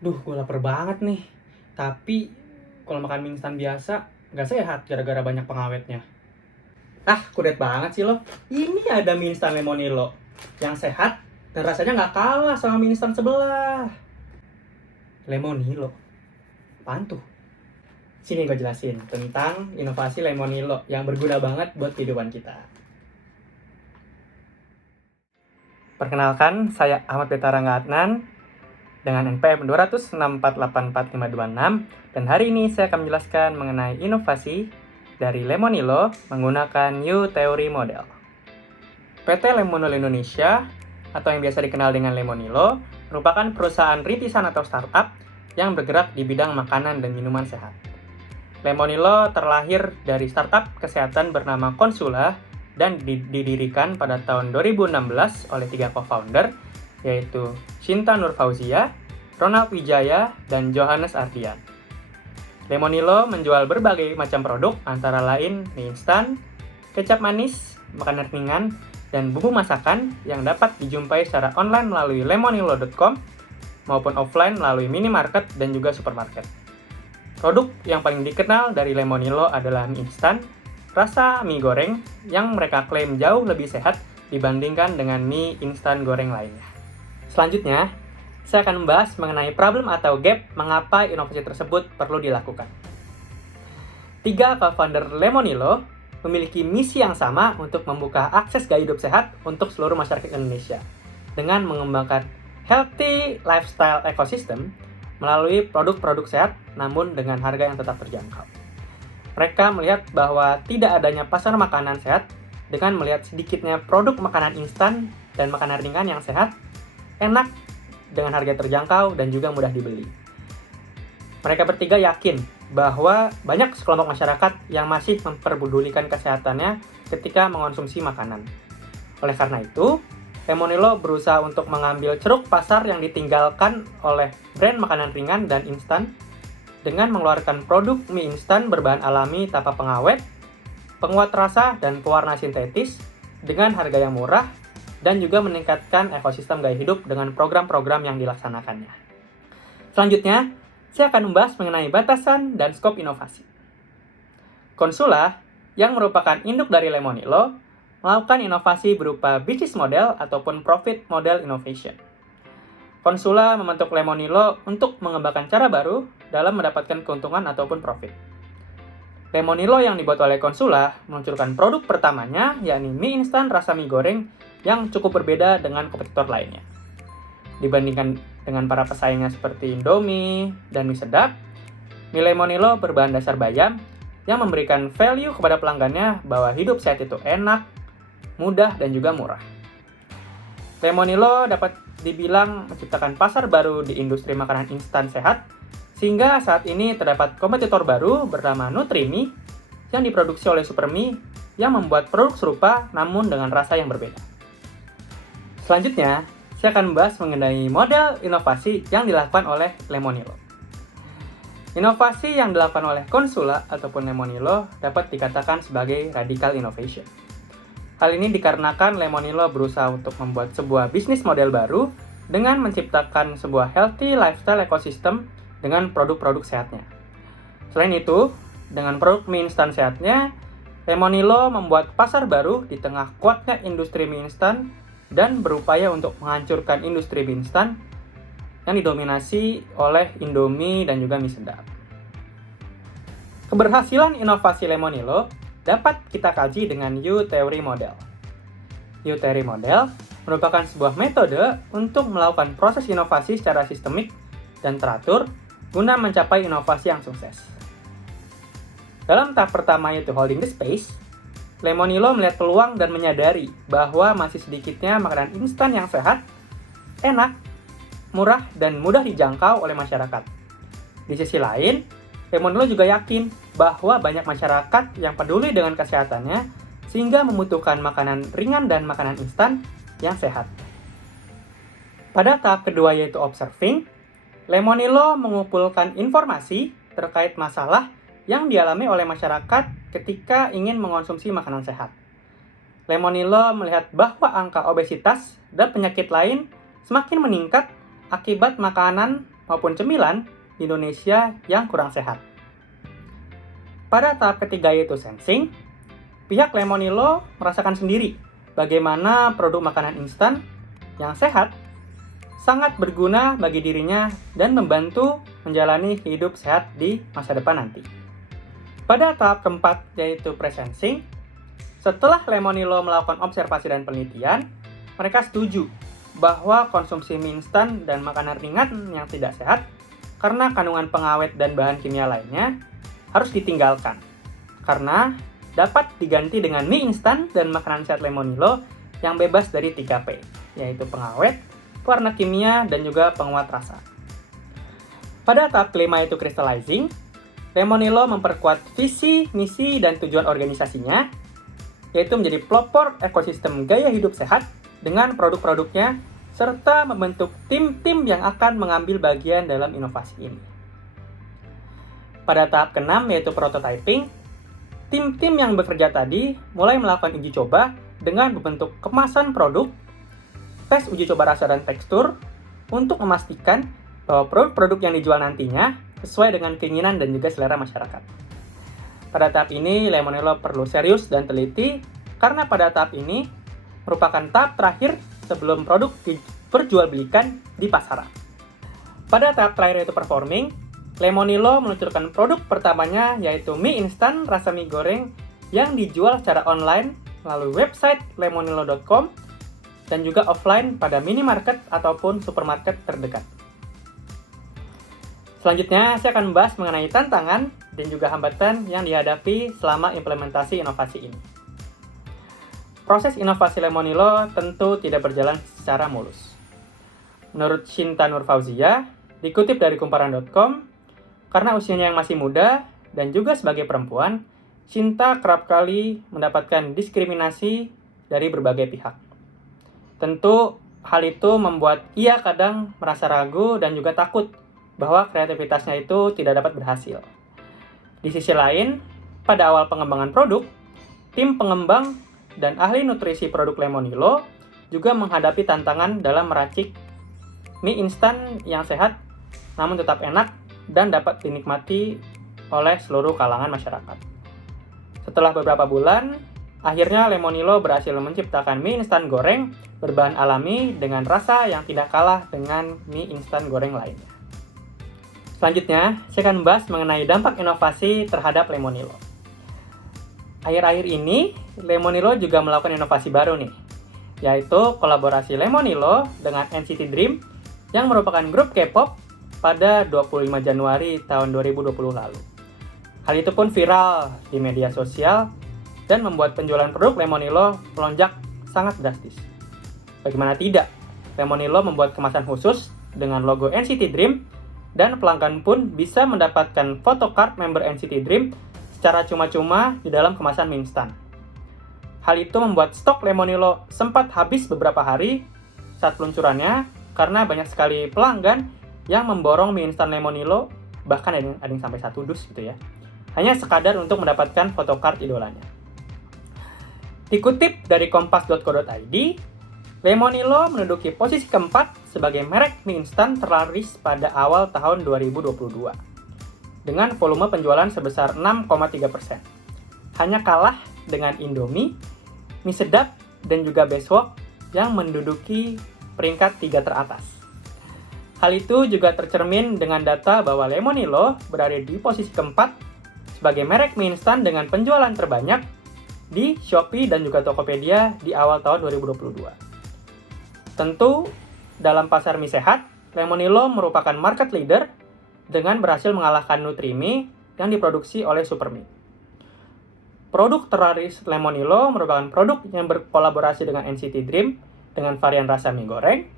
Duh, gue lapar banget nih. Tapi kalau makan mie instan biasa, nggak sehat gara-gara banyak pengawetnya. Ah, kudet banget sih lo. Ini ada mie instan Lemonilo yang sehat dan rasanya nggak kalah sama mie instan sebelah. Lemonilo, apaan tuh? Sini gue jelasin tentang inovasi Lemonilo yang berguna banget buat kehidupan kita. Perkenalkan, saya Ahmad Betarangga Adnan dengan NPM 206484526, dan hari ini saya akan menjelaskan mengenai inovasi dari Lemonilo menggunakan New Theory Model. PT Lemonilo Indonesia atau yang biasa dikenal dengan Lemonilo merupakan perusahaan rintisan atau startup yang bergerak di bidang makanan dan minuman sehat. Lemonilo terlahir dari startup kesehatan bernama Konsula dan didirikan pada tahun 2016 oleh 3 co-founder, yaitu Shinta Nur Fauzia, Ronald Wijaya, dan Johannes Ardian. Lemonilo menjual berbagai macam produk antara lain mie instan, kecap manis, makanan ringan, dan bumbu masakan yang dapat dijumpai secara online melalui lemonilo.com maupun offline melalui minimarket dan juga supermarket. Produk yang paling dikenal dari Lemonilo adalah mie instan, rasa mie goreng yang mereka klaim jauh lebih sehat dibandingkan dengan mie instan goreng lainnya. Selanjutnya, saya akan membahas mengenai problem atau gap mengapa inovasi tersebut perlu dilakukan. 3 co-founder Lemonilo memiliki misi yang sama untuk membuka akses gaya hidup sehat untuk seluruh masyarakat Indonesia dengan mengembangkan healthy lifestyle ecosystem melalui produk-produk sehat namun dengan harga yang tetap terjangkau. Mereka melihat bahwa tidak adanya pasar makanan sehat dengan melihat sedikitnya produk makanan instan dan makanan ringan yang sehat, enak, dengan harga terjangkau dan juga mudah dibeli. Mereka bertiga yakin bahwa banyak sekelompok masyarakat yang masih memperdulikan kesehatannya ketika mengonsumsi makanan. Oleh karena itu, Lemonilo berusaha untuk mengambil ceruk pasar yang ditinggalkan oleh brand makanan ringan dan instan dengan mengeluarkan produk mie instan berbahan alami tanpa pengawet, penguat rasa, dan pewarna sintetis dengan harga yang murah dan juga meningkatkan ekosistem gaya hidup dengan program-program yang dilaksanakannya. Selanjutnya, saya akan membahas mengenai batasan dan skop inovasi. Konsula, yang merupakan induk dari Lemonilo, melakukan inovasi berupa business model ataupun profit model innovation. Konsula membentuk Lemonilo untuk mengembangkan cara baru dalam mendapatkan keuntungan ataupun profit. Lemonilo yang dibuat oleh Konsula meluncurkan produk pertamanya, yakni mie instan rasa mie goreng yang cukup berbeda dengan kompetitor lainnya. Dibandingkan dengan para pesaingnya seperti Indomie dan mie sedap, mie Lemonilo berbahan dasar bayam yang memberikan value kepada pelanggannya bahwa hidup sehat itu enak, mudah, dan juga murah. Lemonilo dapat dibilang menciptakan pasar baru di industri makanan instan sehat, sehingga saat ini terdapat kompetitor baru bernama Nutrimi yang diproduksi oleh Supermi yang membuat produk serupa namun dengan rasa yang berbeda. Selanjutnya, saya akan membahas mengenai model inovasi yang dilakukan oleh Lemonilo. Inovasi yang dilakukan oleh Konsula ataupun Lemonilo dapat dikatakan sebagai radical innovation. Hal ini dikarenakan Lemonilo berusaha untuk membuat sebuah bisnis model baru dengan menciptakan sebuah healthy lifestyle ecosystem dengan produk-produk sehatnya. Selain itu, dengan produk mie instan sehatnya, Lemonilo membuat pasar baru di tengah kuatnya industri mie instan dan berupaya untuk menghancurkan industri mie instan yang didominasi oleh Indomie dan juga mie sedap. Keberhasilan inovasi Lemonilo dapat kita kaji dengan U Theory Model. U Theory Model merupakan sebuah metode untuk melakukan proses inovasi secara sistemik dan teratur guna mencapai inovasi yang sukses. Dalam tahap pertama yaitu holding the space, Lemonilo melihat peluang dan menyadari bahwa masih sedikitnya makanan instan yang sehat, enak, murah, dan mudah dijangkau oleh masyarakat. Di sisi lain, Lemonilo juga yakin bahwa banyak masyarakat yang peduli dengan kesehatannya sehingga membutuhkan makanan ringan dan makanan instan yang sehat. Pada tahap kedua yaitu observing, Lemonilo mengumpulkan informasi terkait masalah yang dialami oleh masyarakat ketika ingin mengonsumsi makanan sehat. Lemonilo melihat bahwa angka obesitas dan penyakit lain semakin meningkat akibat makanan maupun cemilan di Indonesia yang kurang sehat. Pada tahap ketiga yaitu sensing, pihak Lemonilo merasakan sendiri bagaimana produk makanan instan yang sehat sangat berguna bagi dirinya dan membantu menjalani hidup sehat di masa depan nanti. Pada tahap keempat yaitu pre-sensing, setelah Lemonilo melakukan observasi dan penelitian, mereka setuju bahwa konsumsi mie instan dan makanan ringan yang tidak sehat karena kandungan pengawet dan bahan kimia lainnya harus ditinggalkan karena dapat diganti dengan mie instan dan makanan sehat Lemonilo yang bebas dari 3P, yaitu pengawet, pewarna kimia, dan juga penguat rasa. Pada tahap kelima yaitu crystallizing, Lemonilo memperkuat visi, misi, dan tujuan organisasinya, yaitu menjadi pelopor ekosistem gaya hidup sehat dengan produk-produknya, serta membentuk tim-tim yang akan mengambil bagian dalam inovasi ini. Pada tahap ke-6 yaitu prototyping, tim-tim yang bekerja tadi mulai melakukan uji coba dengan membentuk kemasan produk, tes uji coba rasa dan tekstur, untuk memastikan bahwa produk-produk yang dijual nantinya sesuai dengan keinginan dan juga selera masyarakat. Pada tahap ini, Lemonilo perlu serius dan teliti karena pada tahap ini merupakan tahap terakhir sebelum produk diperjualbelikan di pasaran. Pada tahap terakhir yaitu performing, Lemonilo meluncurkan produk pertamanya yaitu mie instan rasa mie goreng yang dijual secara online melalui website lemonilo.com dan juga offline pada minimarket ataupun supermarket terdekat. Selanjutnya, saya akan membahas mengenai tantangan dan juga hambatan yang dihadapi selama implementasi inovasi ini. Proses inovasi Lemonilo tentu tidak berjalan secara mulus. Menurut Shinta Nur Fauzia, dikutip dari kumparan.com, karena usianya yang masih muda dan juga sebagai perempuan, Shinta kerap kali mendapatkan diskriminasi dari berbagai pihak. Tentu, hal itu membuat ia kadang merasa ragu dan juga takut bahwa kreativitasnya itu tidak dapat berhasil. Di sisi lain, pada awal pengembangan produk, tim pengembang dan ahli nutrisi produk Lemonilo juga menghadapi tantangan dalam meracik mie instan yang sehat namun tetap enak dan dapat dinikmati oleh seluruh kalangan masyarakat. Setelah beberapa bulan, akhirnya Lemonilo berhasil menciptakan mie instan goreng berbahan alami dengan rasa yang tidak kalah dengan mie instan goreng lainnya. Selanjutnya, saya akan membahas mengenai dampak inovasi terhadap Lemonilo. Akhir-akhir ini, Lemonilo juga melakukan inovasi baru nih, yaitu kolaborasi Lemonilo dengan NCT Dream yang merupakan grup K-pop pada 25 Januari tahun 2020 lalu. Hal itu pun viral di media sosial dan membuat penjualan produk Lemonilo melonjak sangat drastis. Bagaimana tidak, Lemonilo membuat kemasan khusus dengan logo NCT Dream dan pelanggan pun bisa mendapatkan photocard member NCT Dream secara cuma-cuma di dalam kemasan mie instan. Hal itu membuat stok Lemonilo sempat habis beberapa hari saat peluncurannya karena banyak sekali pelanggan yang memborong mie instan Lemonilo, bahkan ada yang sampai 1 dus gitu ya, hanya sekadar untuk mendapatkan photocard idolanya. Dikutip dari kompas.co.id, Lemonilo menduduki posisi keempat sebagai merek mie instan terlaris pada awal tahun 2022 dengan volume penjualan sebesar 6,3%. Hanya kalah dengan Indomie, mie sedap, dan juga Beswok yang menduduki peringkat 3 teratas. Hal itu juga tercermin dengan data bahwa Lemonilo berada di posisi keempat sebagai merek mie instan dengan penjualan terbanyak di Shopee dan juga Tokopedia di awal tahun 2022. Tentu, dalam pasar mie sehat, Lemonilo merupakan market leader dengan berhasil mengalahkan Nutrimie yang diproduksi oleh Supermie. Produk terlaris Lemonilo merupakan produk yang berkolaborasi dengan NCT Dream dengan varian rasa mie goreng,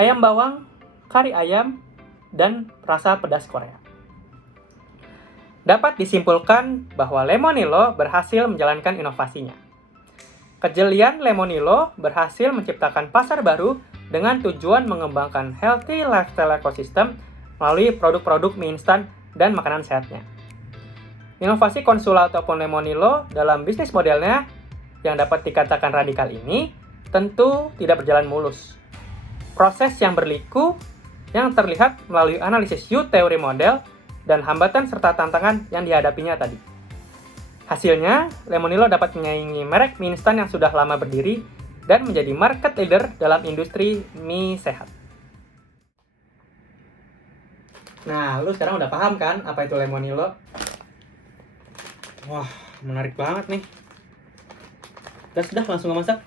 ayam bawang, kari ayam, dan rasa pedas Korea. Dapat disimpulkan bahwa Lemonilo berhasil menjalankan inovasinya. Kejelian Lemonilo berhasil menciptakan pasar baru dengan tujuan mengembangkan healthy lifestyle ecosystem melalui produk-produk mie instan dan makanan sehatnya. Inovasi Konsula ataupun Lemonilo dalam bisnis modelnya yang dapat dikatakan radikal ini tentu tidak berjalan mulus. Proses yang berliku yang terlihat melalui analisis U teori model dan hambatan serta tantangan yang dihadapinya tadi. Hasilnya, Lemonilo dapat menyaingi merek mie instan yang sudah lama berdiri dan menjadi market leader dalam industri mie sehat. Nah, lu sekarang udah paham kan apa itu Lemonilo? Wah, menarik banget nih. Sudah langsung masak.